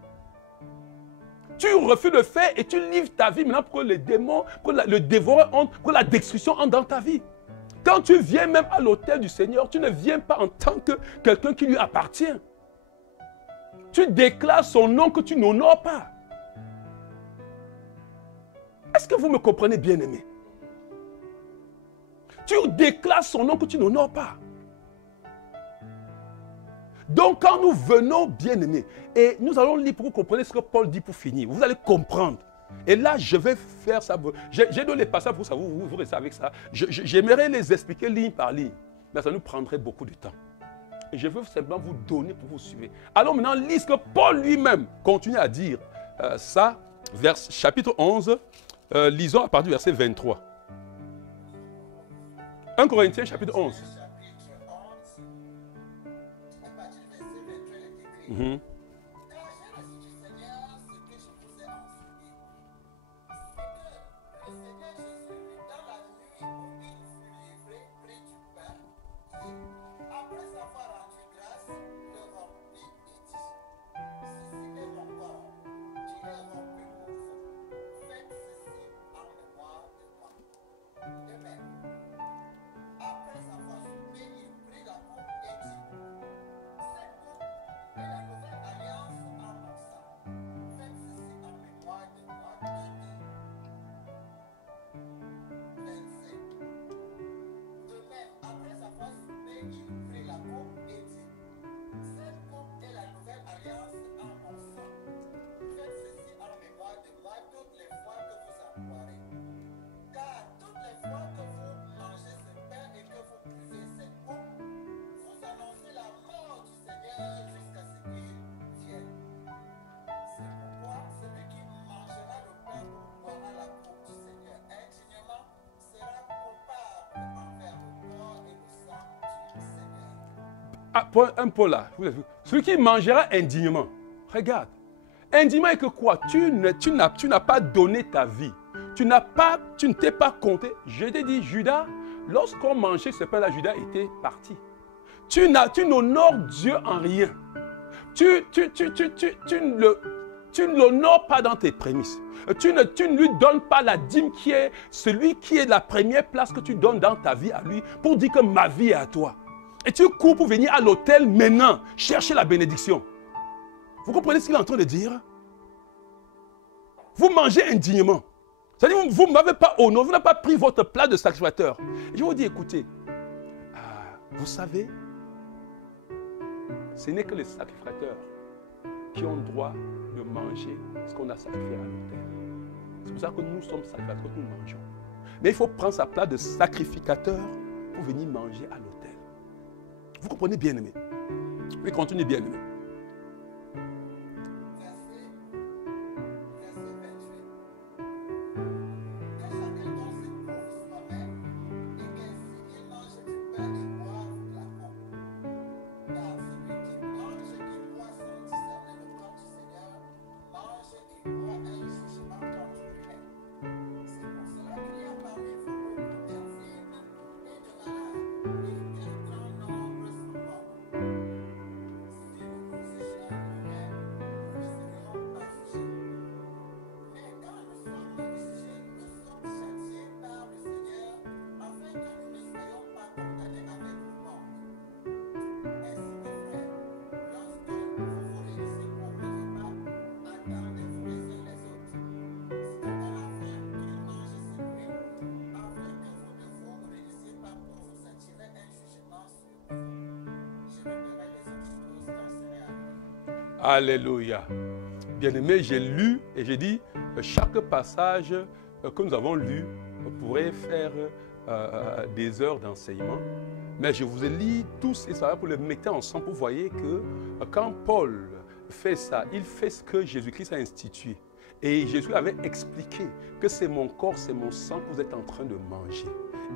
Tu refuses de faire et tu livres ta vie maintenant pour que les démons, pour le dévoreur entre, pour que la destruction entre dans ta vie. Quand tu viens même à l'autel du Seigneur, tu ne viens pas en tant que quelqu'un qui lui appartient. Tu déclares son nom que tu n'honores pas. Est-ce que vous me comprenez, bien-aimé? Tu déclares son nom que tu n'honores pas. Donc, quand nous venons, bien-aimés, et nous allons lire pour que vous compreniez ce que Paul dit pour finir, vous allez comprendre. Et là, je vais faire ça. J'ai donné les passages pour ça, vous restez avec ça. J'aimerais les expliquer ligne par ligne, mais ça nous prendrait beaucoup de temps. Et je veux simplement vous donner pour vous suivre. Alors maintenant, lisez ce que Paul lui-même continue à dire. Ça, chapitre 11, lisons à partir du verset 23. 1 Corinthiens, chapitre 11. Mm-hmm. Ah, un peu là. Celui qui mangera indignement. Regarde. Indignement est que quoi? Tu n'as pas donné ta vie. Tu ne t'es pas compté. Je t'ai dit, Judas, lorsqu'on mangeait ce pain-là, Judas était parti. Tu n'honores Dieu en rien. Tu ne l'honores pas dans tes prémices. Tu ne lui donnes pas la dîme qui est celui qui est la première place que tu donnes dans ta vie à lui pour dire que ma vie est à toi. Et tu cours pour venir à l'autel maintenant, chercher la bénédiction. Vous comprenez ce qu'il est en train de dire? Vous mangez indignement. C'est-à-dire vous ne m'avez pas honoré, vous n'avez pas pris votre plat de sacrificateur. Et je vous dis, écoutez, vous savez, ce n'est que les sacrificateurs qui ont droit de manger ce qu'on a sacrifié à l'autel. C'est pour ça que nous sommes sacrificateurs, que nous mangeons. Mais il faut prendre sa place de sacrificateur pour venir manger à l'autel. Vous comprenez, bien-aimé? Oui, continuez, bien-aimé. Alléluia. Bien-aimé, j'ai lu et j'ai dit, chaque passage que nous avons lu pourrait faire des heures d'enseignement. Mais je vous ai lu tous ces passages pour les mettre ensemble pour voir que quand Paul fait ça, il fait ce que Jésus-Christ a institué. Et Jésus avait expliqué que c'est mon corps, c'est mon sang que vous êtes en train de manger.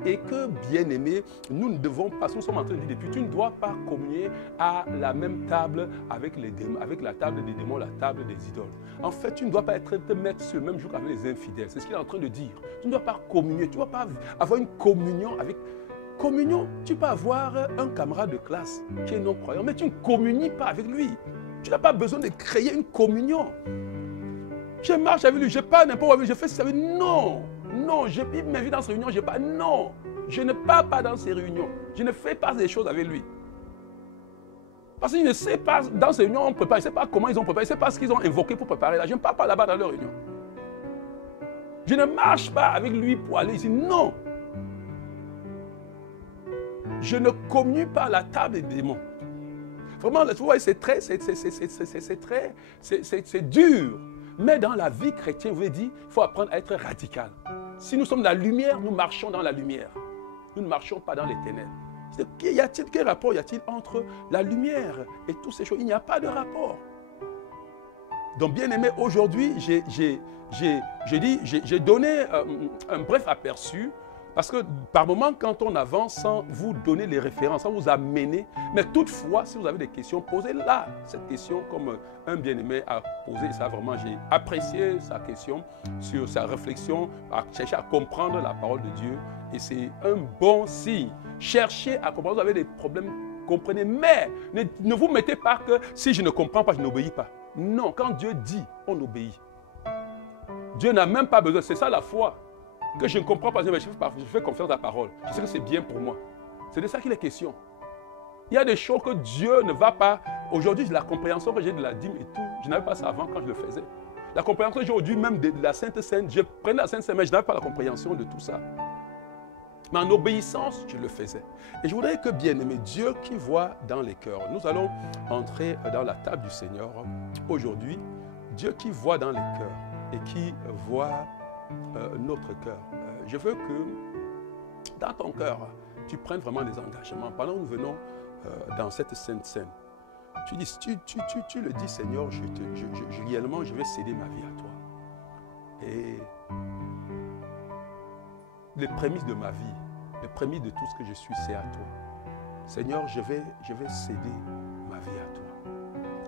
Et que, bien aimé, nous ne devons pas, nous sommes en train de dire depuis, tu ne dois pas communier à la même table avec les démons, avec la table des démons, la table des idoles. En fait, tu ne dois pas te mettre sur le même jour qu'avec les infidèles. C'est ce qu'il est en train de dire. Tu ne dois pas communier, tu ne dois pas avoir une communion avec... Communion, tu peux avoir un camarade de classe qui est non-croyant, mais tu ne communies pas avec lui. Tu n'as pas besoin de créer une communion. Je marche avec lui, je parle n'importe où, je fais ça avec lui. Non, non, il m'invite dans ces réunions, je parle. Non, je ne pars pas dans ces réunions. Je ne fais pas des choses avec lui. Parce qu'il ne sait pas, dans ces réunions, on prépare, il ne sait pas comment ils ont préparé, il ne sait pas ce qu'ils ont invoqué pour préparer là. Je ne pars pas là-bas dans leur réunion. Je ne marche pas avec lui pour aller ici. Non. Je ne communie pas à la table des démons. Vraiment, vous voyez, c'est dur. Mais dans la vie chrétienne, vous avez dit, il faut apprendre à être radical. Si nous sommes dans la lumière, nous marchons dans la lumière. Nous ne marchons pas dans les ténèbres. Quel rapport y a-t-il entre la lumière et toutes ces choses? Il n'y a pas de rapport. Donc, bien aimé, aujourd'hui, j'ai donné un bref aperçu. Parce que par moment, quand on avance sans vous donner les références, sans vous amener, mais toutefois, si vous avez des questions, posez-la cette question comme un bien-aimé a posé ça. Vraiment, j'ai apprécié sa question sur sa réflexion, à chercher à comprendre la parole de Dieu. Et c'est un bon signe. Cherchez à comprendre, vous avez des problèmes, comprenez. Mais ne vous mettez pas que si je ne comprends pas, je n'obéis pas. Non, quand Dieu dit, on obéit. Dieu n'a même pas besoin, c'est ça la foi. Que je ne comprends pas, je fais confiance à la parole. Je sais que c'est bien pour moi. C'est de ça qu'il est question. Il y a des choses que Dieu ne va pas... Aujourd'hui, la compréhension que j'ai de la dîme et tout, je n'avais pas ça avant quand je le faisais. La compréhension que j'ai aujourd'hui même de la Sainte Seine, je prenais la Sainte Seine, mais je n'avais pas la compréhension de tout ça. Mais en obéissance, je le faisais. Et je voudrais que, bien aimé, Dieu qui voit dans les cœurs, nous allons entrer dans la table du Seigneur aujourd'hui. Dieu qui voit dans les cœurs et qui voit notre cœur. Je veux que dans ton cœur, tu prennes vraiment des engagements. Pendant que nous venons dans cette sainte scène, tu le dis, Seigneur, réellement, je vais céder ma vie à toi. Et les prémices de ma vie, les prémices de tout ce que je suis, c'est à toi. Seigneur, je vais céder ma vie à toi.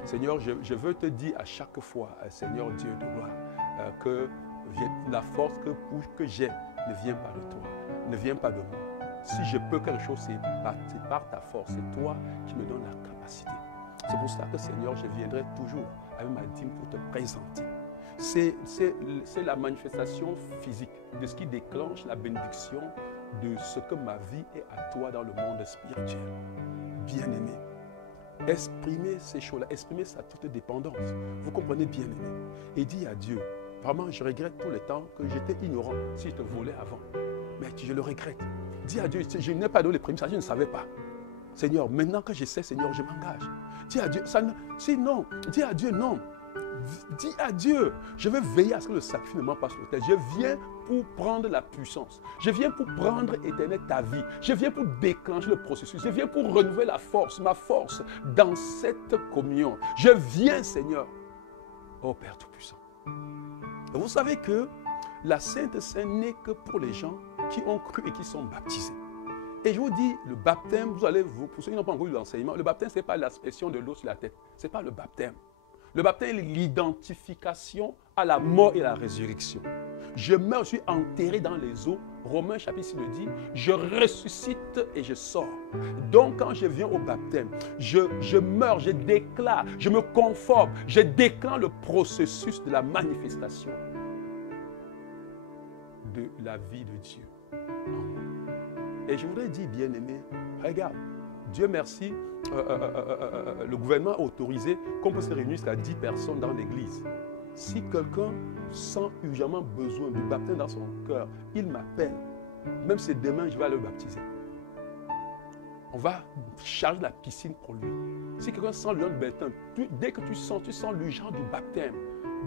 Seigneur, je veux te dire à chaque fois, Seigneur Dieu de gloire, que la force que j'ai ne vient pas de toi, ne vient pas de moi. Si je peux quelque chose, c'est par ta force. C'est toi qui me donnes la capacité. C'est pour cela que, Seigneur, je viendrai toujours avec ma dîme pour te présenter. C'est la manifestation physique de ce qui déclenche la bénédiction de ce que ma vie est à toi dans le monde spirituel. Bien-aimé, exprimer ces choses-là, exprimer sa toute dépendance. Vous comprenez, bien-aimé. Et dis à Dieu, vraiment, je regrette tout le temps que j'étais ignorant si je te volais avant. Mais je le regrette. Dis à Dieu, je n'ai pas donné les prémices, je ne savais pas. Seigneur, maintenant que je sais, Seigneur, je m'engage. Dis à Dieu, non, dis à Dieu, non. Dis à Dieu, je vais veiller à ce que le sacrifice ne manque pas sur l'autel. Je viens pour prendre la puissance. Je viens pour prendre, Éternel, ta vie. Je viens pour déclencher le processus. Je viens pour renouveler la force, ma force, dans cette communion. Je viens, Seigneur. Oh Père Tout-Puissant. Vous savez que la Sainte Seine n'est que pour les gens qui ont cru et qui sont baptisés. Et je vous dis, le baptême, pour ceux qui n'ont pas encore eu l'enseignement, le baptême, ce n'est pas l'aspersion de l'eau sur la tête. Ce n'est pas le baptême. Le baptême est l'identification à la mort et à la résurrection. Je meurs, je suis enterré dans les eaux. Romains chapitre 6 le dit, je ressuscite et je sors. Donc quand je viens au baptême, je meurs, je déclare, je me conforme, je déclare le processus de la manifestation de la vie de Dieu en moi. Et je voudrais dire, bien-aimé, regarde, Dieu merci, le gouvernement a autorisé qu'on peut se réunir jusqu'à 10 personnes dans l'église. Si quelqu'un sent urgemment besoin du baptême dans son cœur, il m'appelle. Même si demain, je vais aller le baptiser. On va charger la piscine pour lui. Si quelqu'un sent l'urgence du baptême, dès que tu sens l'urgence du baptême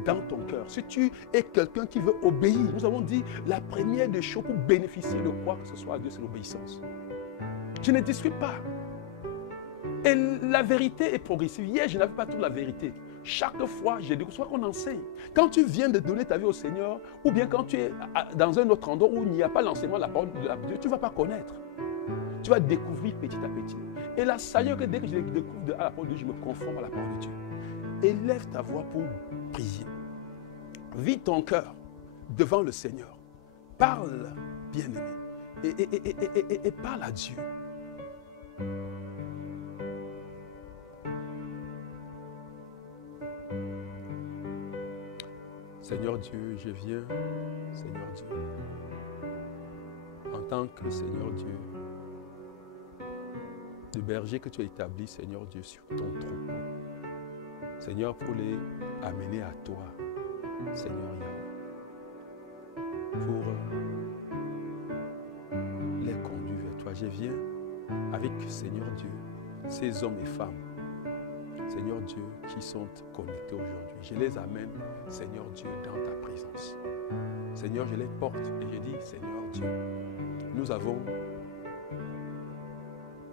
dans ton cœur, si tu es quelqu'un qui veut obéir, nous avons dit, la première des choses pour bénéficier de quoi que ce soit à Dieu, c'est l'obéissance. Je ne discute pas. Et la vérité est progressive. Hier, je n'avais pas toute la vérité. Chaque fois, j'ai dit, soit qu'on enseigne. Quand tu viens de donner ta vie au Seigneur, ou bien quand tu es dans un autre endroit où il n'y a pas l'enseignement de la parole de Dieu, tu ne vas pas connaître. Tu vas découvrir petit à petit. Et la sagesse que dès que je découvre à la parole de Dieu, je me conforme à la parole de Dieu. Élève ta voix pour prier. Vis ton cœur devant le Seigneur. Parle, bien-aimé. Et parle à Dieu. Seigneur Dieu, je viens, Seigneur Dieu, en tant que Seigneur Dieu, le berger que tu as établi, Seigneur Dieu, sur ton troupeau. Seigneur, pour les amener à toi, Seigneur Yahweh, pour les conduire vers toi. Je viens avec, Seigneur Dieu, ces hommes et femmes, Seigneur Dieu, qui sont connectés aujourd'hui. Je les amène, Seigneur Dieu, dans ta présence. Seigneur, je les porte et je dis, Seigneur Dieu, nous avons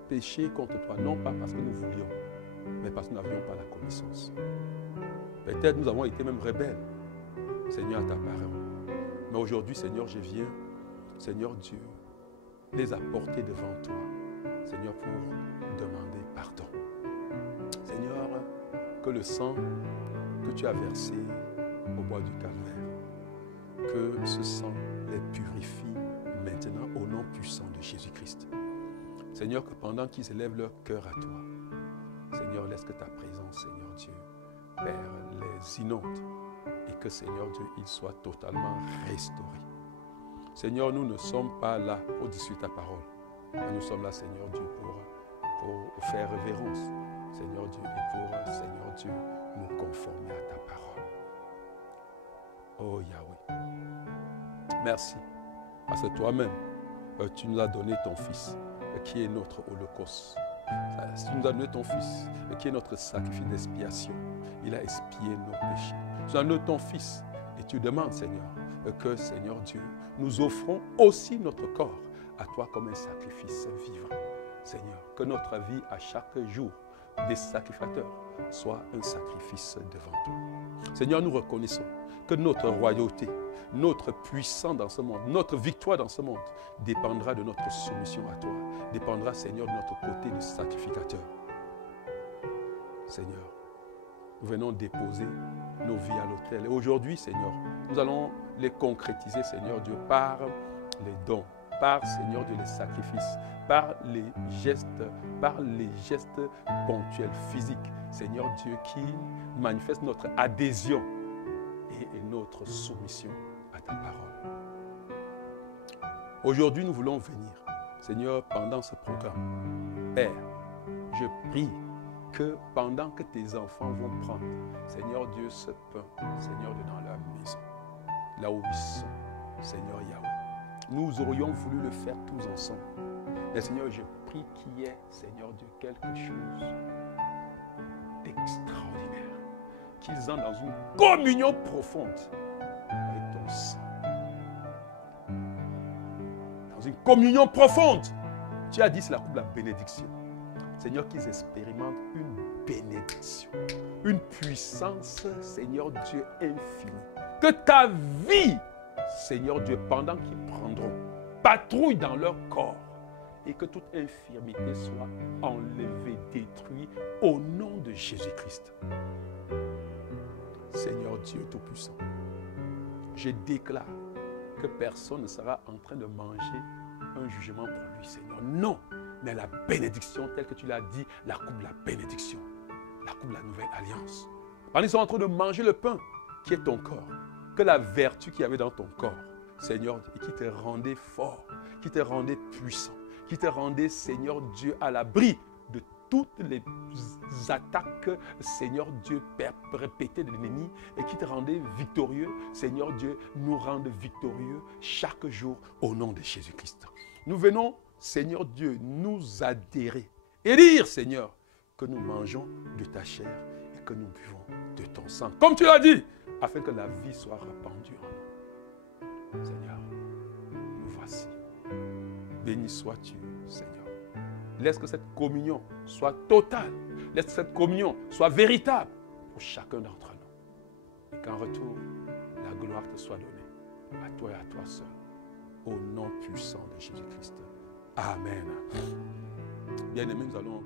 péché contre toi, non pas parce que nous voulions, mais parce que nous n'avions pas la connaissance. Peut-être nous avons été même rebelles, Seigneur, à ta parole. Mais aujourd'hui, Seigneur, je viens, Seigneur Dieu, les apporter devant toi, Seigneur, pour demander pardon. Seigneur, que le sang que tu as versé au bois du calvaire, que ce sang les purifie maintenant au nom puissant de Jésus-Christ. Seigneur, que pendant qu'ils élèvent leur cœur à toi, Seigneur, laisse que ta présence, Seigneur Dieu, Père, les inonde et que, Seigneur Dieu, ils soient totalement restaurés. Seigneur, nous ne sommes pas là pour discuter ta parole, mais nous sommes là, Seigneur Dieu, pour faire révérence, Seigneur Dieu, et pour, Seigneur Dieu, nous conformer à ta parole. Oh Yahweh, merci, parce que toi-même, tu nous as donné ton Fils, qui est notre holocauste. Tu nous as donné ton Fils, qui est notre sacrifice d'expiation. Il a expié nos péchés. Tu as donné ton Fils, et tu demandes, Seigneur, que, Seigneur Dieu, nous offrons aussi notre corps à toi comme un sacrifice vivant. Seigneur, que notre vie à chaque jour des sacrificateurs soit un sacrifice devant toi. Seigneur, nous reconnaissons que notre royauté, notre puissance dans ce monde, notre victoire dans ce monde dépendra de notre soumission à toi, dépendra, Seigneur, de notre côté de sacrificateur. Seigneur, nous venons déposer nos vies à l'autel. Et aujourd'hui, Seigneur, nous allons les concrétiser, Seigneur Dieu, par les dons, par, Seigneur Dieu, les sacrifices, par les gestes ponctuels, physiques, Seigneur Dieu, qui manifestent notre adhésion et notre soumission à ta parole. Aujourd'hui, nous voulons venir, Seigneur, pendant ce programme. Père, je prie que pendant que tes enfants vont prendre, Seigneur Dieu, ce pain, Seigneur Dieu, dans leur maison, là où ils sont, Seigneur Yahweh, nous aurions voulu le faire tous ensemble. Mais Seigneur, je prie qu'il y ait, Seigneur Dieu, quelque chose d'extraordinaire, qu'ils entrent dans une communion profonde avec ton sang. Dans une communion profonde. Tu as dit, c'est la coupe de la bénédiction. Seigneur, qu'ils expérimentent une bénédiction, une puissance, Seigneur Dieu, infinie. Que ta vie, Seigneur Dieu, pendant qu'ils prendront, patrouille dans leur corps et que toute infirmité soit enlevée, détruite au nom de Jésus-Christ. Seigneur Dieu Tout-Puissant, je déclare que personne ne sera en train de manger un jugement pour lui, Seigneur. Non, mais la bénédiction, telle que tu l'as dit, la coupe de la bénédiction, la coupe de la nouvelle alliance. Pendant qu'ils sont en train de manger le pain, qui est ton corps, que la vertu qu'il y avait dans ton corps, Seigneur, et qui te rendait fort, qui te rendait puissant, qui te rendait, Seigneur Dieu, à l'abri de toutes les attaques, Seigneur Dieu, répétées de l'ennemi, et qui te rendait victorieux, Seigneur Dieu, nous rende victorieux chaque jour au nom de Jésus-Christ. Nous venons, Seigneur Dieu, nous adhérer et dire, Seigneur, que nous mangeons de ta chair et que nous buvons de ton sang. Comme tu l'as dit, afin que la vie soit répandue en nous. Seigneur, nous voici. Béni sois-tu, Seigneur. Laisse que cette communion soit totale. Laisse que cette communion soit véritable pour chacun d'entre nous. Et qu'en retour, la gloire te soit donnée à toi et à toi seul. Au nom puissant de Jésus-Christ. Amen. Bien-aimés, nous allons